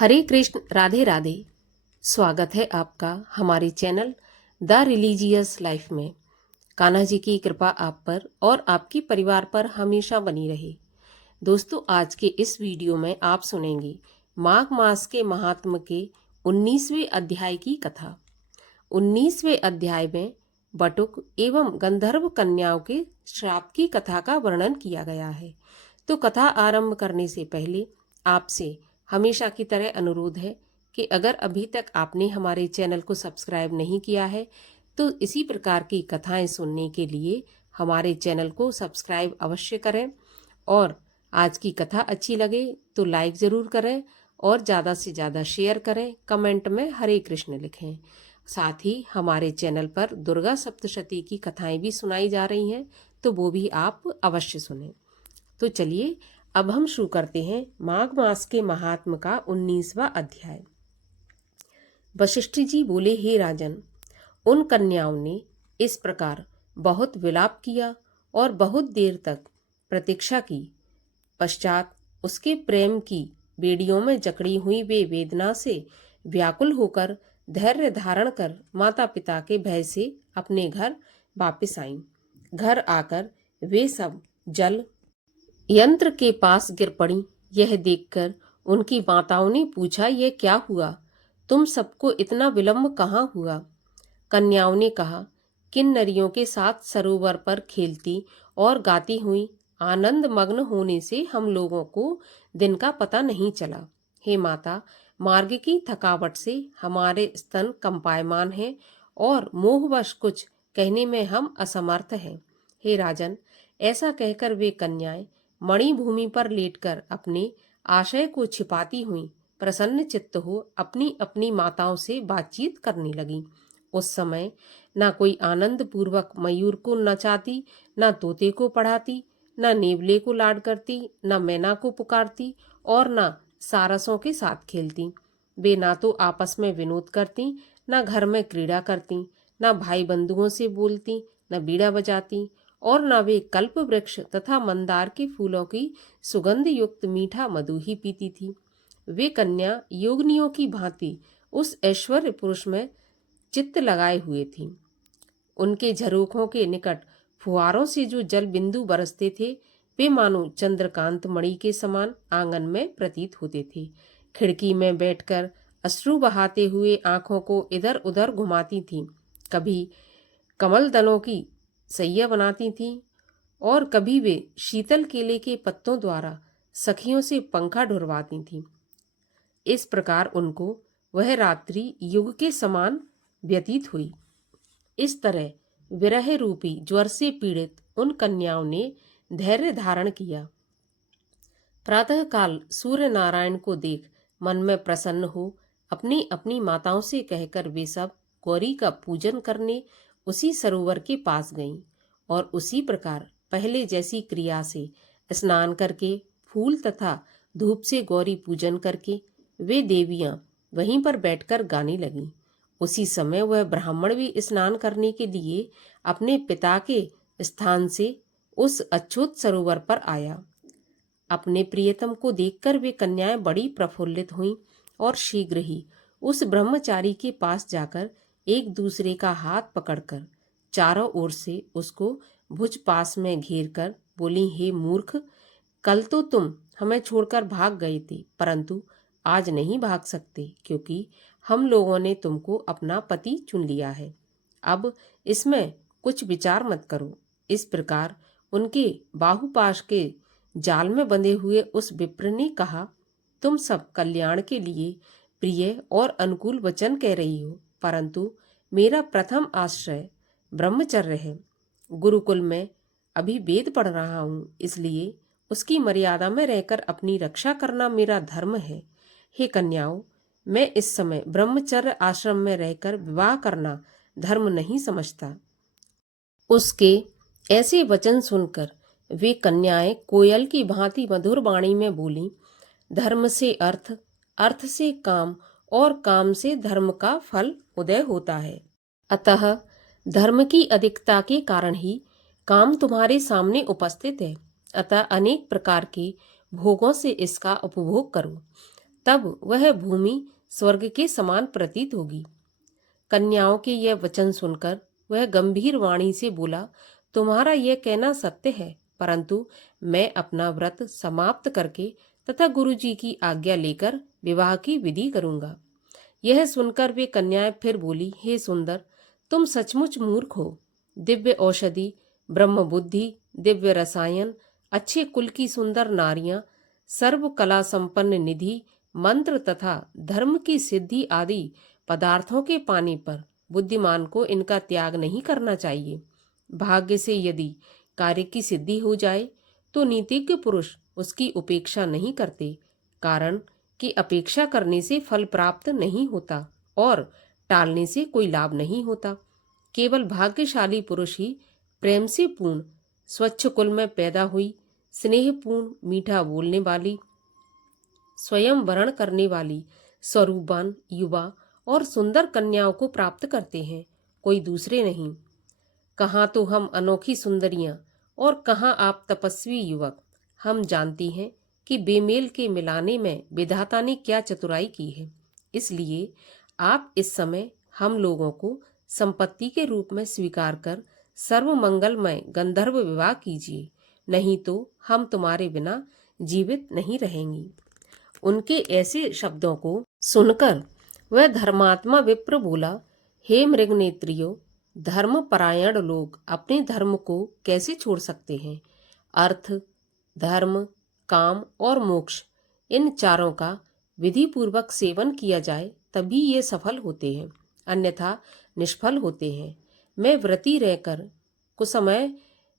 हरे कृष्ण, राधे राधे। स्वागत है आपका हमारे चैनल द रिलीजियस लाइफ में। कान्हा जी की कृपा आप पर और आपके परिवार पर हमेशा बनी रहे। दोस्तों, आज के इस वीडियो में आप सुनेंगे माघ मास के महात्म के 19वें अध्याय की कथा। 19वें अध्याय में बटुक एवं गंधर्व कन्याओं के श्राप की कथा का वर्णन किया गया है। तो कथा आरंभ करने से पहले आपसे हमेशा की तरह अनुरोध है कि अगर अभी तक आपने हमारे चैनल को सब्सक्राइब नहीं किया है तो इसी प्रकार की कथाएं सुनने के लिए हमारे चैनल को सब्सक्राइब अवश्य करें। और आज की कथा अच्छी लगे तो लाइक ज़रूर करें और ज़्यादा से ज़्यादा शेयर करें, कमेंट में हरे कृष्ण लिखें। साथ ही हमारे चैनल पर दुर्गा सप्तशती की कथाएं भी सुनाई जा रही हैं, तो वो भी आप अवश्य सुनें। तो चलिए अब हम शुरू करते हैं माघ मास के महात्म का 19वां अध्याय। वशिष्ठ जी बोले, हे राजन, उन कन्याओं ने इस प्रकार बहुत विलाप किया और बहुत देर तक प्रतीक्षा की। पश्चात उसके प्रेम की बेड़ियों में जकड़ी हुई वे वेदना से व्याकुल होकर धैर्य धारण कर माता पिता के भय से अपने घर वापस आईं। घर आकर वे सब जल यंत्र के पास गिर पड़ी। यह देखकर उनकी माताओं ने पूछा, यह क्या हुआ? तुम सबको इतना विलंब कहाँ हुआ? कन्याओं ने कहा, किन्नरियों के साथ सरोवर पर खेलती और गाती हुई आनंद मग्न होने से हम लोगों को दिन का पता नहीं चला। हे माता, मार्ग की थकावट से हमारे स्तन कंपायमान हैं और मोहवश कुछ कहने में हम असमर्थ हैं। हे राजन, ऐसा कहकर वे कन्याएं मणिभूमि पर लेटकर अपने आशय को छिपाती हुई प्रसन्न चित्त हो अपनी अपनी माताओं से बातचीत करने लगी। उस समय न कोई आनंद पूर्वक मयूर को नचाती, न तोते को पढ़ाती, न नेवले को लाड करती, न मैना को पुकारती और न सारसों के साथ खेलती। वे ना तो आपस में विनोद करती, न घर में क्रीड़ा करती, न भाई बंधुओं से बोलती, न बीड़ा बजाती और न वे कल्प वृक्ष तथा मंदार के फूलों की सुगंध युक्त मीठा मधु ही पीती थी। वे कन्या योगिनियों की भांति उस ऐश्वर्य पुरुष में चित्त लगाए हुए थीं। उनके झरोखों के निकट फुहारों से जो जल बिंदु बरसते थे वे मानो चंद्रकांत मणि के समान आंगन में प्रतीत होते थे। खिड़की में बैठकर अश्रु बहाते हुए आंखों को इधर उधर घुमाती थीं। कभी कमल दलों की सैया बनाती थीं और कभी वे शीतल केले के पत्तों द्वारा सखियों से पंखा ढुरवाती थीं। इस प्रकार उनको वह रात्रि युग के समान व्यतीत हुई। इस तरह विरह रूपी ज्वर से पीड़ित उन कन्याओं ने धैर्य धारण किया। प्रातःकाल सूर्य नारायण को देख मन में प्रसन्न हो अपनी अपनी माताओं से कहकर वे सब गौरी का पूजन करने उसी सरोवर के पास गईं और उसी प्रकार पहले जैसी क्रिया से स्नान करके फूल तथा धूप से गौरी पूजन करके वे देवियां वहीं पर बैठकर गाने लगीं। उसी समय वह ब्राह्मण भी स्नान करने के लिए अपने पिता के स्थान से उस अछूत सरोवर पर आया। अपने प्रियतम को देखकर वे कन्याएं बड़ी प्रफुल्लित हुईं और शीघ्र ही उस ब्रह्मचारी के पास जाकर एक दूसरे का हाथ पकड़कर चारों ओर से उसको भुज पास में घेर कर बोली, हे मूर्ख, कल तो तुम हमें छोड़कर भाग गए थे, परंतु आज नहीं भाग सकते क्योंकि हम लोगों ने तुमको अपना पति चुन लिया है। अब इसमें कुछ विचार मत करो। इस प्रकार उनके बाहुपाश के जाल में बंधे हुए उस विप्र ने कहा, तुम सब कल्याण के लिए प्रिय और अनुकूल वचन कह रही हो, परंतु मेरा प्रथम आश्रय ब्रह्मचर्य है। गुरुकुल में अभी वेद पढ़ रहा हूँ, इसलिए उसकी मर्यादा में रहकर अपनी रक्षा करना मेरा धर्म है। हे कन्याओं, मैं इस समय ब्रह्मचर्य आश्रम में रहकर विवाह करना धर्म नहीं समझता। उसके ऐसे वचन सुनकर वे कन्याएं कोयल की भांति मधुर वाणी में बोली, धर्म से अर्थ, अर्थ से काम और काम से धर्म का फल उदय होता है। अतः धर्म की अधिकता के कारण ही काम तुम्हारे सामने उपस्थित है। अतः अनेक प्रकार के भोगों से इसका उपभोग करो। तब वह भूमि स्वर्ग के समान प्रतीत होगी। कन्याओं के यह वचन सुनकर वह गंभीर वाणी से बोला, तुम्हारा यह कहना सत्य है, परंतु मैं अपना व्रत समाप्त करके तथा गुरुजी की आज्ञा लेकर विवाह की विधि करूंगा। यह सुनकर वे कन्याएं फिर बोली, हे सुंदर, तुम सचमुच मूर्ख हो। दिव्य औषधि, ब्रह्म बुद्धि, दिव्य रसायन, अच्छे कुल की सुंदर नारियां, सर्व कला संपन्न निधि, मंत्र तथा धर्म की सिद्धि आदि पदार्थों के पाने पर बुद्धिमान को इनका त्याग नहीं करना चाहिए। भाग्य से यदि कार्य की सिद्धि हो जाए तो नीतिज्ञ पुरुष उसकी उपेक्षा नहीं करते, कारण कि अपेक्षा करने से फल प्राप्त नहीं होता और टालने से कोई लाभ नहीं होता। केवल भाग्यशाली पुरुष ही प्रेम से पूर्ण स्वच्छ कुल में पैदा हुई, स्नेहपूर्ण मीठा बोलने वाली, स्वयं वरण करने वाली, स्वरूपवान युवा और सुंदर कन्याओं को प्राप्त करते हैं, कोई दूसरे नहीं। कहाँ तो हम अनोखी सुंदरियां और कहाँ आप तपस्वी युवक। हम जानती हैं कि बेमेल के मिलाने में विधाता ने क्या चतुराई की है। इसलिए आप इस समय हम लोगों को संपत्ति के रूप में स्वीकार कर सर्वमंगलमय गंधर्व विवाह कीजिए, नहीं तो हम तुम्हारे बिना जीवित नहीं रहेंगी। उनके ऐसे शब्दों को सुनकर वह धर्मात्मा विप्र बोला, हे मृगनेत्रियों, धर्मपरायण लोग अपने धर्म को कैसे छोड़ सकते हैं? अर्थ, धर्म, काम और मोक्ष, इन चारों का विधि पूर्वक सेवन किया जाए तभी ये सफल होते हैं, अन्यथा निष्फल होते हैं। मैं व्रती रहकर कुसमय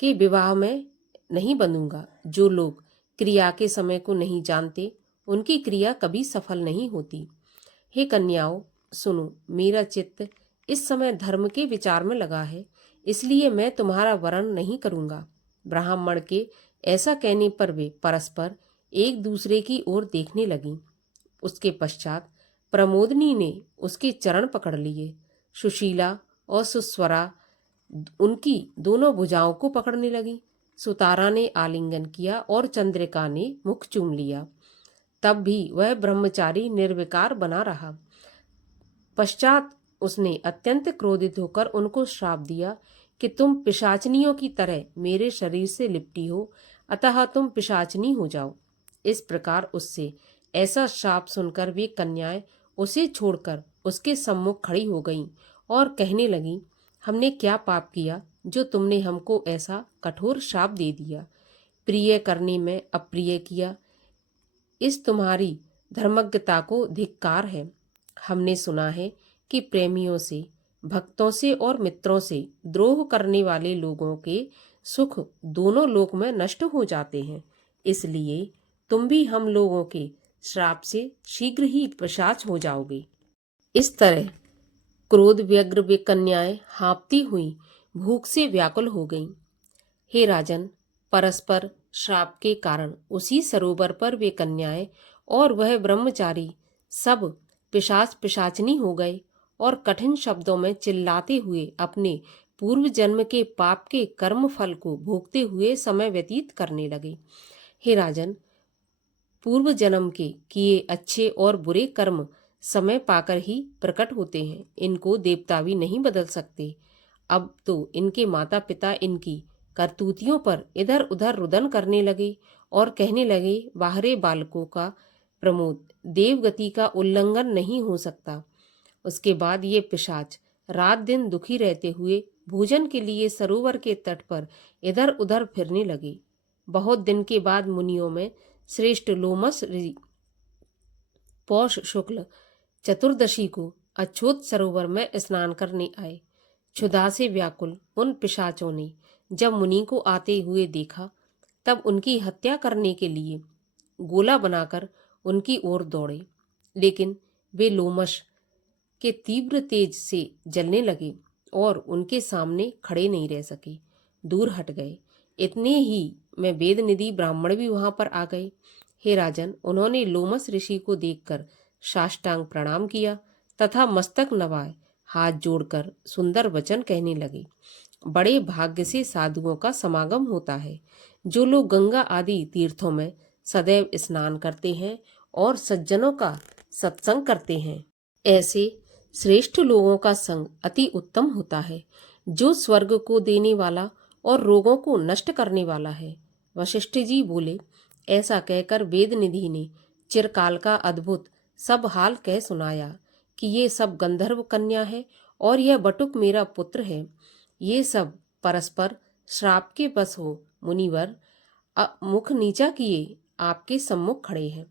के विवाह में नहीं बंधूंगा। जो लोग क्रिया के समय को नहीं जानते, उनकी क्रिया कभी सफल नहीं होती। हे कन्याओं, सुनो, मेरा चित्त इस समय धर्म के विचार में लगा है, इसलिए मैं तुम्हारा वरण नहीं करूंगा। ब्राह्मण के ऐसा कहने पर वे परस्पर एक दूसरे की ओर देखने लगीं। उसके पश्चात प्रमोदनी ने उसके चरण पकड़ लिए। सुशीला और सुस्वरा उनकी दोनों भुजाओं को पकड़ने लगी। सुतारा ने आलिंगन किया और चंद्रिका ने मुख चूम लिया। तब भी वह ब्रह्मचारी निर्विकार बना रहा। पश्चात उसने अत्यंत क्रोधित होकर उनको श्राप दिया कि तुम पिशाचनियों की तरह मेरे शरीर से लिपटी हो, अतः तुम पिशाचनी हो जाओ। इस प्रकार उससे ऐसा श्राप सुनकर वे कन्याएं उसे छोड़कर उसके सम्मुख खड़ी हो गईं और कहने लगीं, हमने क्या पाप किया जो तुमने हमको ऐसा कठोर श्राप दे दिया? प्रिय करने में अप्रिय किया, इस तुम्हारी धर्मज्ञता को धिक्कार है। हमने सुना है कि प्रेमियों से, भक्तों से और मित्रों से द्रोह करने वाले लोगों के सुख दोनों लोक में नष्ट हो जाते हैं। इसलिए तुम भी हम लोगों के श्राप से शीघ्र ही पिशाच हो जाओगे। इस तरह क्रोध व्यग्र वे कन्याएं हाँफती हुई भूख से व्याकुल हो गईं। हे राजन, परस्पर श्राप के कारण उसी सरोवर पर वे कन्याएं और वह ब्रह्मचारी सब पिशाच पिशाचनी हो गए और कठिन शब्दों में चिल्लाते हुए अपने पूर्व जन्म के पाप के कर्म फल को भोगते हुए समय व्यतीत करने लगे। हे राजन, पूर्व जन्म के किए अच्छे और बुरे कर्म समय पाकर ही प्रकट होते हैं, इनको देवता भी नहीं बदल सकते। अब तो इनके माता पिता इनकी करतूतियों पर इधर उधर रुदन करने लगे और कहने लगे, बाहरे बालकों का प्रमोद, देवगति का उल्लंघन नहीं हो सकता। उसके बाद ये पिशाच रात दिन दुखी रहते हुए भोजन के लिए सरोवर के तट पर इधर उधर फिरने लगे। बहुत दिन के बाद मुनियों में श्रेष्ठ लोमस ऋषि पौष शुक्ल चतुर्दशी को अछूत सरोवर में स्नान करने आए। क्षुधा से व्याकुल उन पिशाचों ने जब मुनि को आते हुए देखा, तब उनकी हत्या करने के लिए गोला बनाकर उनकी ओर दौड़े, लेकिन वे लोमश के तीव्र तेज से जलने लगे और उनके सामने खड़े नहीं रह सके, दूर हट गए। इतने ही में वेदनिधि ब्राह्मण भी वहां पर आ गए। हे राजन, उन्होंने लोमस ऋषि को देखकर साष्टांग प्रणाम किया तथा मस्तक नवाए हाथ जोड़कर सुंदर वचन कहने लगे। बड़े भाग्य से साधुओं का समागम होता है। जो लोग गंगा आदि तीर्थों में सदैव स्नान करते हैं और सज्जनों का सत्संग करते हैं। ऐसे श्रेष्ठ लोगों का संग अति उत्तम होता है, जो स्वर्ग को देने वाला और रोगों को नष्ट करने वाला है। वशिष्ठ जी बोले, ऐसा कहकर वेदनिधि ने चिरकाल का अद्भुत सब हाल कह सुनाया कि ये सब गंधर्व कन्या है और यह बटुक मेरा पुत्र है। ये सब परस्पर श्राप के बस हो मुनिवर, मुख नीचा किए आपके सम्मुख खड़े हैं।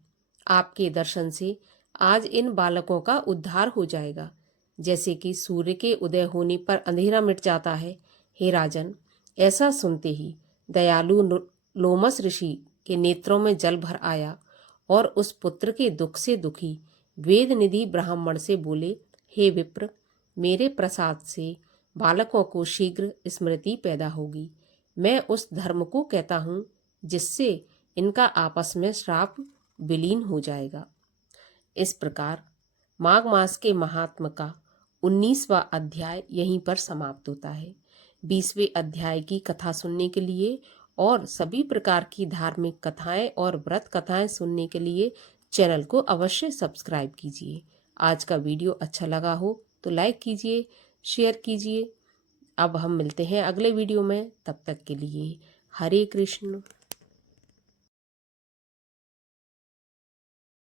आपके दर्शन से आज इन बालकों का उद्धार हो जाएगा, जैसे कि सूर्य के उदय होने पर अंधेरा मिट जाता है। हे राजन, ऐसा सुनते ही दयालु लोमस ऋषि के नेत्रों में जल भर आया और उस पुत्र के दुख से दुखी वेदनिधि ब्राह्मण से बोले, हे विप्र, मेरे प्रसाद से बालकों को शीघ्र स्मृति पैदा होगी। मैं उस धर्म को कहता हूँ जिससे इनका आपस में श्राप विलीन हो जाएगा। इस प्रकार माघ मास के महात्म का 19वां अध्याय यहीं पर समाप्त होता है। 20वें अध्याय की कथा सुनने के लिए और सभी प्रकार की धार्मिक कथाएं और व्रत कथाएं सुनने के लिए चैनल को अवश्य सब्सक्राइब कीजिए। आज का वीडियो अच्छा लगा हो तो लाइक कीजिए, शेयर कीजिए। अब हम मिलते हैं अगले वीडियो में, तब तक के लिए हरे कृष्ण।